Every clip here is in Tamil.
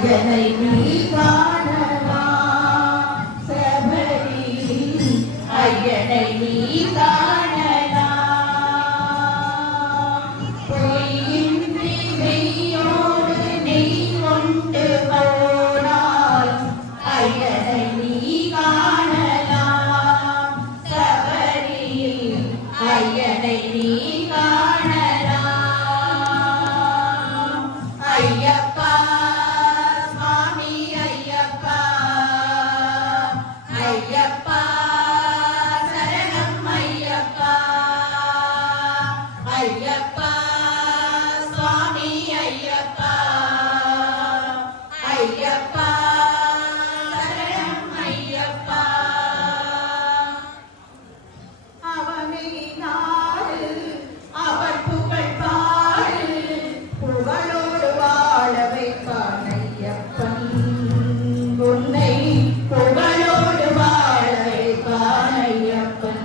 ஐயனை நீ காணலாம் சபரி ஐயனை நீ காணலாம் பொய்யின்றி மெய்யோடு நெய் கொண்டு போனால் ஐயனை நீ காணலாம் சபரியில் ஐயனை நீ காணலாம் ஐயப்பா சுவாமி ஐயப்பா ஐயப்பா சரணம் ஐயப்பா ஐயப்பா சுவாமி ஐயப்பா ஐயப்பா சரணம் ஐயப்பா அவனை நாடு அவர் புகழ் பாடு புகழோடு வாழ வைப்பான் ஐயப்பன் உன்னை புகழோடு வாழ வைப்பான் ஐயப்பன்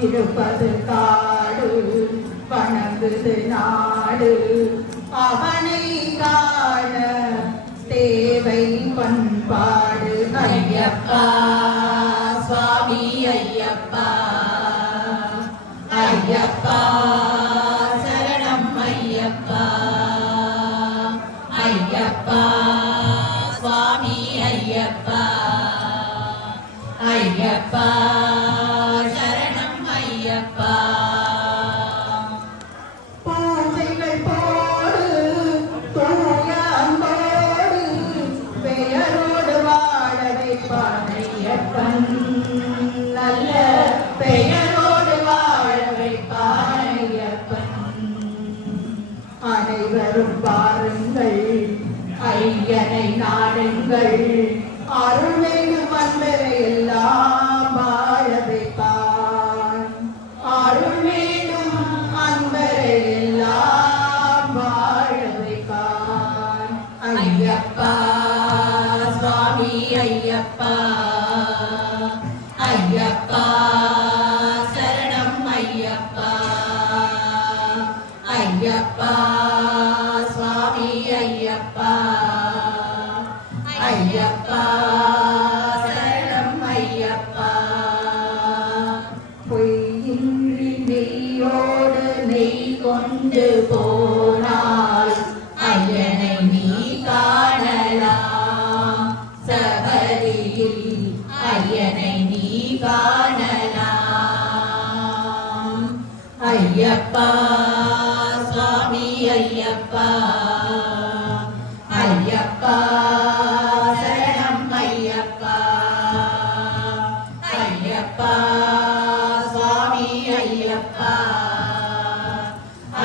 இருப்பது காடு வணங்குது நாடு அவனை காண தேவை பண்பாடு ஐயப்பா சுவாமி ஐயப்பா ஐயப்பா சரணம் ஐயப்பா ஐயப்பா சுவாமி ஐயப்பா ஐயப்பா சரணம் ஐயப்பா பூஜைகள் போடு தூய அன்போடு பெயரோடு வாழ வைப்பான் ஐயப்பன் நல்ல பெயரோடு வாழ வைப்பான் ஐயப்பன் அனைவரும் பாருங்கள் ஐயனை நாடுங்கள் அருள்மிகு மன்னரை எல்லாம் வாழ வைப்பான் அருள்மிகும் அன்பரை எல்லாம் வாழ வைப்பான் ஐயப்பா சுவாமி ஐயப்பா ஐயப்பா சரணம் ஐயப்பா ஐயப்பா சுவாமி ஐயப்பா ஐயப்பா சரணம் ஐயப்பா பொய்யின்றி மெய்யோடு நெய் கொண்டு போனால் ஐயனை நீ காணலாம் சபரியில் ஐயனை நீ காணலாம் ஐயப்பா சுவாமி ஐயப்பா ஐயப்பா சரணம் ஐயப்பா ஐயப்பா சுவாமி ஐயப்பா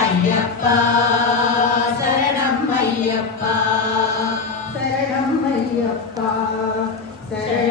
ஐயப்பா சரணம் ஐயப்பா சரணம் ஐயப்பா சரணம்